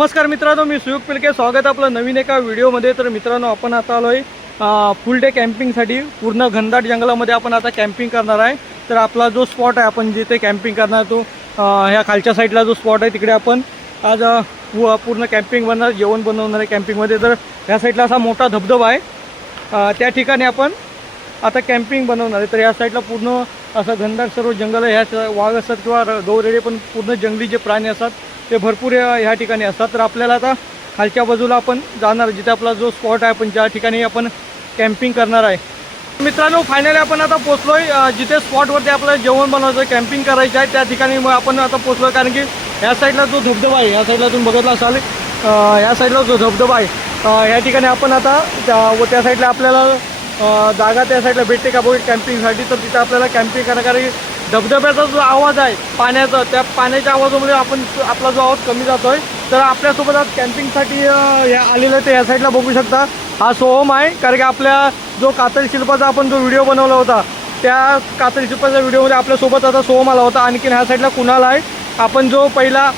नमस्कार मित्रांनो मी सुयोग पिलके. स्वागत आपलं नवीन एका व्हिडिओमध्ये. तर मित्रांनो आपण आता आलो आहे फुल डे कॅम्पिंगसाठी पूर्ण घनदाट जंगलामध्ये आपण आता कॅम्पिंग करणार आहे. तर आपला जो स्पॉट आहे आपण जिथे कॅम्पिंग करणार तो ह्या खालच्या साईडला जो स्पॉट आहे तिकडे आपण आज पूर्ण कॅम्पिंग बनणार जेवण बनवणार आहे कॅम्पिंगमध्ये तर ह्या साईडला असा मोठा धबधबा आहे. त्या ठिकाणी आपण आता कॅम्पिंग बनवणार आहे. तर या साईडला पूर्ण असं घनदाट सर्व जंगल आहे. ह्या वाघ असतात किंवा गौरेडे पण पूर्ण जंगली जे प्राणी असतात ते भरपूर ह्या ठिकाणी असतात. तर आपल्याला आता खालच्या बाजूला आपण जाणार. जिथे आपला जो स्पॉट आहे आपण ज्या ठिकाणी आपण कॅम्पिंग करणार आहे. मित्रांनो फायनली आपण आता पोचलो आहे जिथे स्पॉटवरती आपल्याला जेवण बनवायचं कॅम्पिंग करायचं आहे त्या ठिकाणी मग आपण आता पोचलो आहे कारण की ह्या साईडला जो धबधबा आहे ह्या साईडला तुम्ही बघितला असाल ह्या साईडला जो धबधबा आहे या ह्या ठिकाणी आपण आता त्या व त्या साईडला आपल्याला जागा त्या साईडला भेटते का? बघ कॅम्पिंगसाठी तर तिथे आपल्याला कॅम्पिंग करणं कारण धबधब्याचा जो आवाज आहे पाण्याचा त्या पाण्याच्या आवाजामुळे आपण आपला जो आवाज कमी जातोय. तर आपल्यासोबत आज कॅम्पिंगसाठी ह्या आलेलं आहे ते या साईडला बघू शकता. हा सोहम आहे कारण की आपल्या जो कातळ शिल्पाचा आपण जो व्हिडिओ बनवला होता त्या कातळ शिल्पाच्या व्हिडिओमध्ये आपल्यासोबत आता सोहम आला होता. आणखीन ह्या साईडला कुणाल आहे. आपण जो पहिला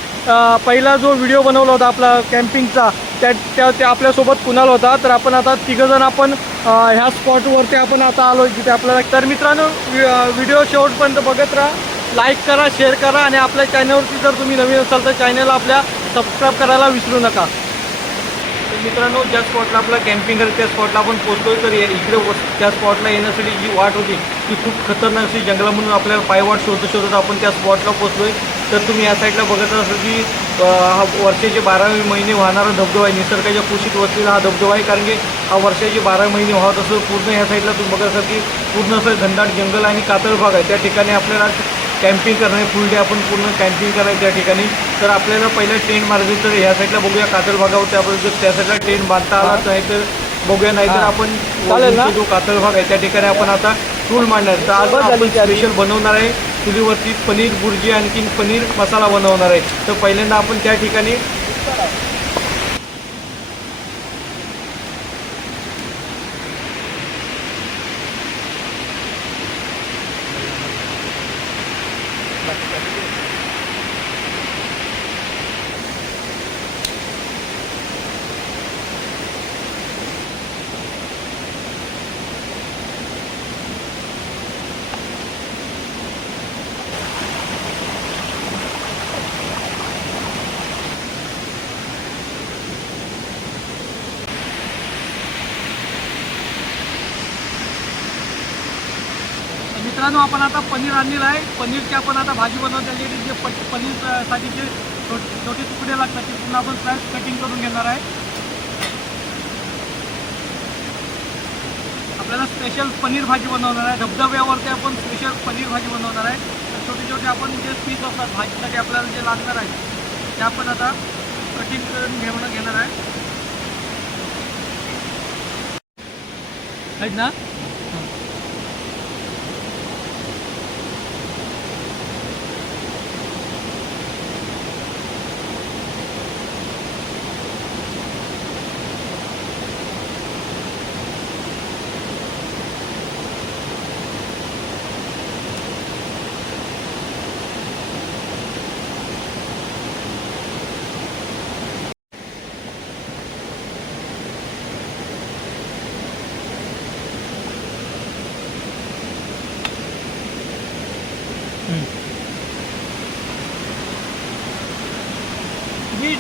पहिला जो व्हिडिओ बनवला होता आपला कॅम्पिंगचा त्या त्या त्या आपल्यासोबत कुणाल होता? तर आपण आता तिघंजण आपण ह्या स्पॉटवरती आपण आता आलो जिथे आपल्याला तर मित्रांनो व्हिडिओ शेवटपर्यंत बघत राहा. लाईक करा शेअर करा आणि आपल्या चॅनलवरती जर तुम्ही नवीन असाल तर चॅनलला आपल्या सबस्क्राईब करायला विसरू नका. तर मित्रांनो ज्या स्पॉटला आपला कॅम्पिंग करेल त्या स्पॉटला आपण पोचतोय तर इकडे त्या स्पॉटला येण्यासाठी जी वाट होती ती खूप खतरनाक अशी जंगलामधून आपल्याला पायवाट शोधत शोधत आपण त्या स्पॉटला पोहोचलोय. तर तुम्ही या साईडला बघत असाल की हा वर्षाचे बारावे महिने वाहणारा धबधबा आहे. निसर्गाच्या कुशीत वसलेला हा धबधबा आहे. कारण की हा वर्षाचे बारा महिने वाहत असतो. पूर्ण या साईडला तुम्ही बघत असाल की पूर्ण असं घनदाट जंगल आणि कातळ भाग आहे. त्या ठिकाणी आपल्याला कॅम्पिंग करणे फुल डे आपण पूर्ण कॅम्पिंग करायचं त्या ठिकाणी. तर आपल्याला पहिला टेंट मारायचं तर ह्या साईडला बघूया. कातळ भागावरती आपण जर त्या साईडला टेंट बांधता आला नाही तर बघूया. नाही तर. आपण जो कातळ भाग आहे त्या ठिकाणी आपण आता टूल मांडणार. तर आज आपण. स्पेशल बनवणार आहे. चुलीवरती पनीर बुर्जी आणखीन पनीर मसाला बनवणार आहे. तर पहिल्यांदा आपण त्या ठिकाणी मित्रांनो आपण आता पनीर आणलेलं आहे. पनीरची आपण आता भाजी बनवण्यासाठी जे पट पनीरसाठी जे छोटे छोटे तुकडे लागतात ते पुन्हा आपण स्लाइस कटिंग करून घेणार आहे. आपल्याला स्पेशल पनीर भाजी बनवणार आहे. धबधब्यावरती आपण स्पेशल पनीर भाजी बनवणार आहे. तर छोटे छोटे आपण जे पीस असतात भाजीसाठी आपल्याला जे लागणार आहे ते आपण आता कटिंग करून घेऊन घेणार आहे. आहेत ना?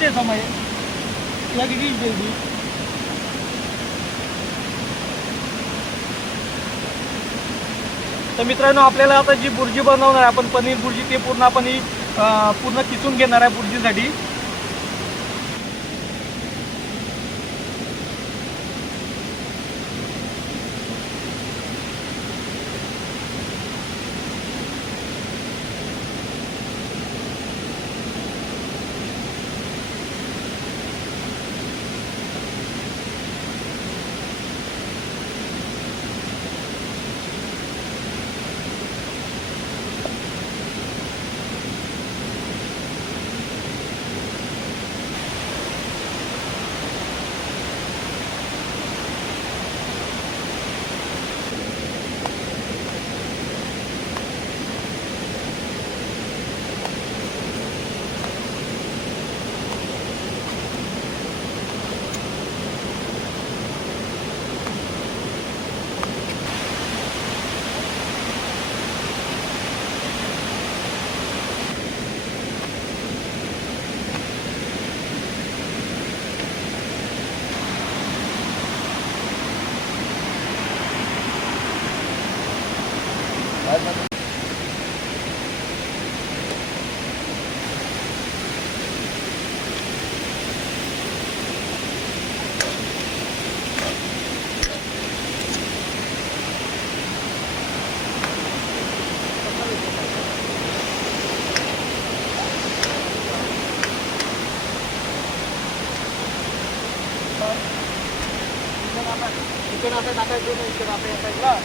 डिश समय। या की जल्दी तर मित्रांनो आपल्याला आता जी बुर्जी बनवणार आहे आपण पनीर बुर्जी ते पूर्ण आपण ही पूर्ण किसून घेणार आहे बुर्जीसाठी. चिकन असं टाकायचं ना इकडे आपल्या या साईडला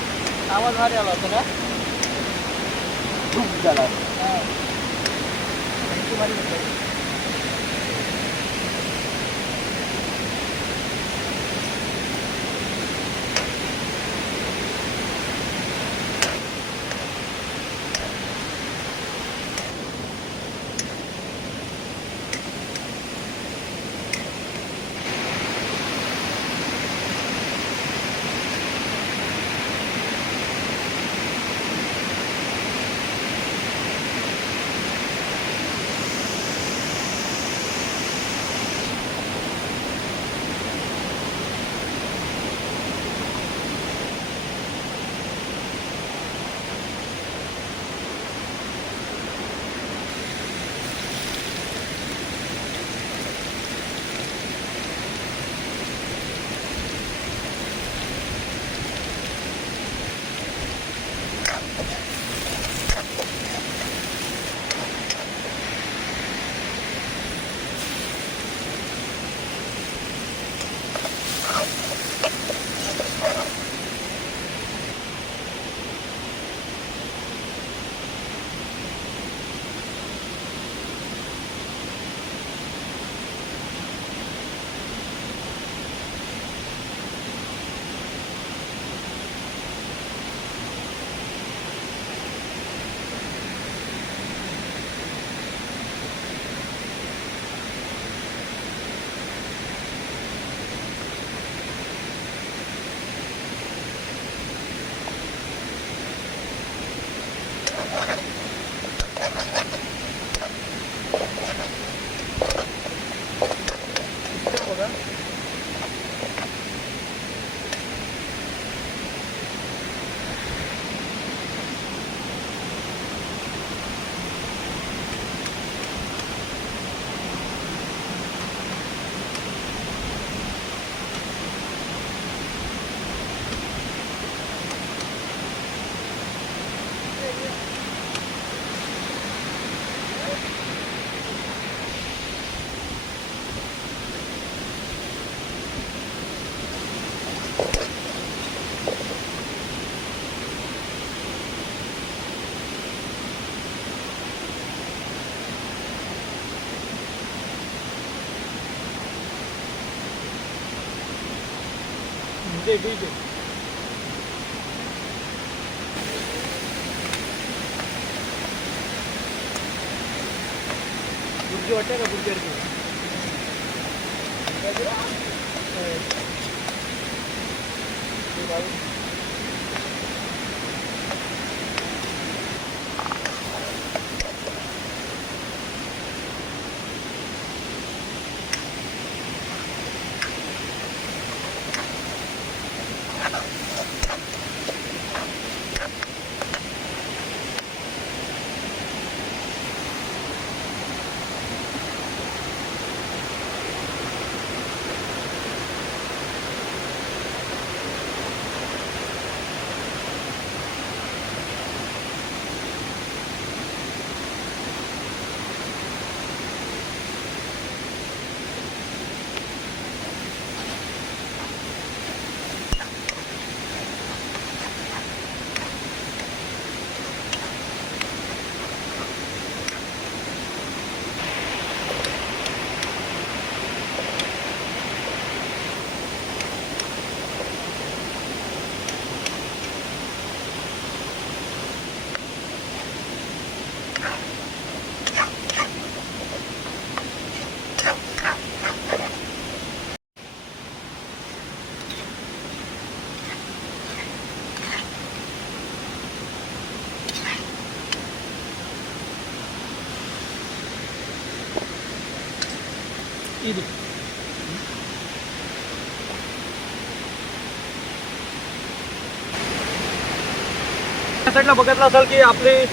आवाज भारी आला होता दे, ठीक आहे बुर्जी वाटते का बुर्जी ಇದು साईडला बघितलं असाल की आपले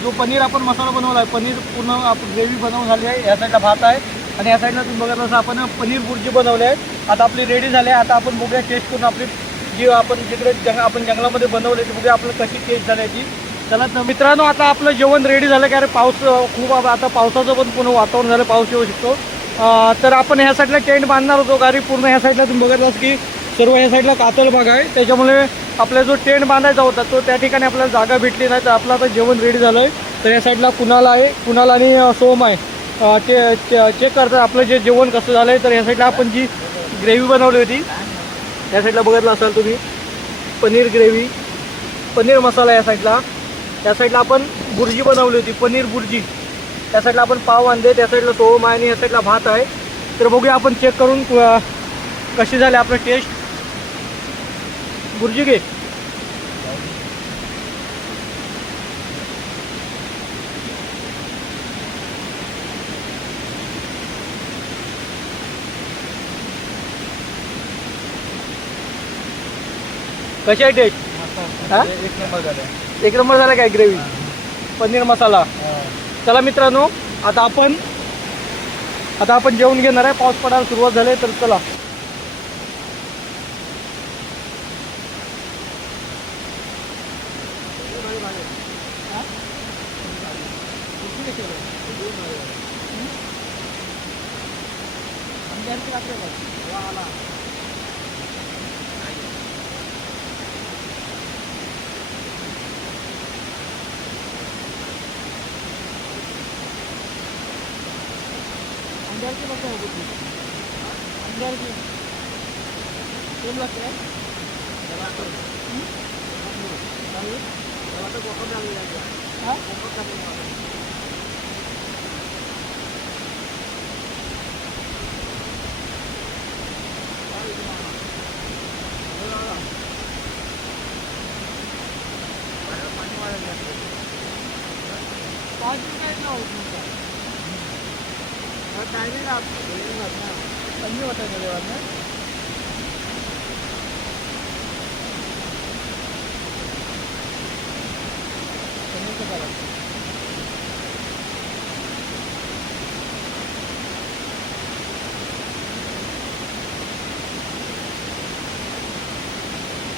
जो पनीर आपण मसाला बनवला आहे पनीर पूर्ण आपण ग्रेव्ही बनवून झाली आहे. या साईडला भात आहे. आणि या साईडला तुम्ही बघत असाल आपण पनीर बुर्जी बनवले आहे आता आपली रेडी झाली आहे. आता आपण बघूया टेस्ट करून आपली जी आपण जिकडे जंग आपण जंगलामध्ये बनवले ती बघूया आपलं कशी टेस्ट झाल्याची त्याला चला तर मित्रांनो आता आपलं जेवण रेडी झालं की अरे पाऊस खूप आता पावसाचं पण पूर्ण वातावरण झालं पाऊस येऊ शकतो. तर आपण ह्या साईडला टेंट बांधणार होतो गाडी पूर्ण ह्या साईडला तुम्ही बघत असाल की सर्व ह्या साईडला कातल भाग आहे. त्याच्यामुळे आपला जो टेंट बांधायचा होता तो त्या ठिकाणी आपल्याला जागा भेटली नाही तर आपलं आता जेवण रेडी झालं आहे तर या साईडला कुणाल आहे कुणाल आणि सोम आहे. ते चेक करतात आपलं जे जेवण कसं झालं आहे तर या साईडला आपण जी ग्रेव्ही बनवली होती या साईडला बघितलं असाल तुम्ही. पनीर ग्रेव्ही पनीर मसाला या साईडला. या साईडला आपण बुर्जी बनवली होती पनीर बुर्जी. त्या साईडला आपण पाव आणले त्या साईडला आहे आणि या साईडला भात आहे. तर बघूया आपण चेक करून कशी झाली आपलं टेस्ट बुर्जी घे. कशी आहे टेस्ट हा? एक नंबर झालं. एक नंबर झाला काय ग्रेव्ही पनीर मसाला. चला मित्रांनो आता आपण आता आपण जेवण घेणार आहे. पाऊस पडायला सुरुवात झाली तर चला. అందరికీ మొత్తం అవుతుంది అందరికీ ఏం వస్తాయి ఒక్కొక్క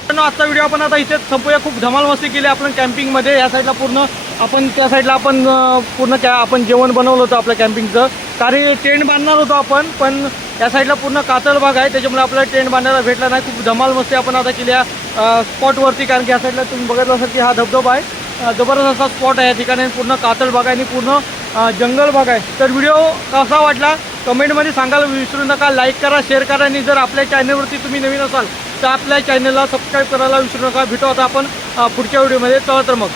मित्रांनो, आजचा व्हिडिओ आपण आता इथे संपूया. खूप धमाल मस्ती केली आपण कॅम्पिंगमध्ये. या साईडला पूर्ण आपण त्या साईडला आपण पूर्ण त्या आपण जेवण बनवलं होतं आपल्या कॅम्पिंगचं. कारण टेंट बांधणार होतो आपण पण या साईडला पूर्ण कातळ भाग आहे त्याच्यामुळे आपल्याला टेंट बांधायला भेटला नाही. खूप धमाल मस्ती आपण आता केली या स्पॉटवरती कारण की या साईडला तुम्ही बघितलं असाल की हा धबधबा आहे. जबरदस्त असा स्पॉट आहे या ठिकाणी पूर्ण कातळ भाग आहे आणि पूर्ण जंगल भाग आहे. तर व्हिडिओ कसा वाटला? कमेंटमध्ये सांगायला विसरू नका लाईक करा शेअर करा आणि जर आपल्या चॅनलवरती तुम्ही नवीन असाल तर आपल्या चॅनलला सबस्क्राईब करायला विसरू नका. भेटू आता आपण पुढच्या व्हिडिओमध्ये चला तर मग.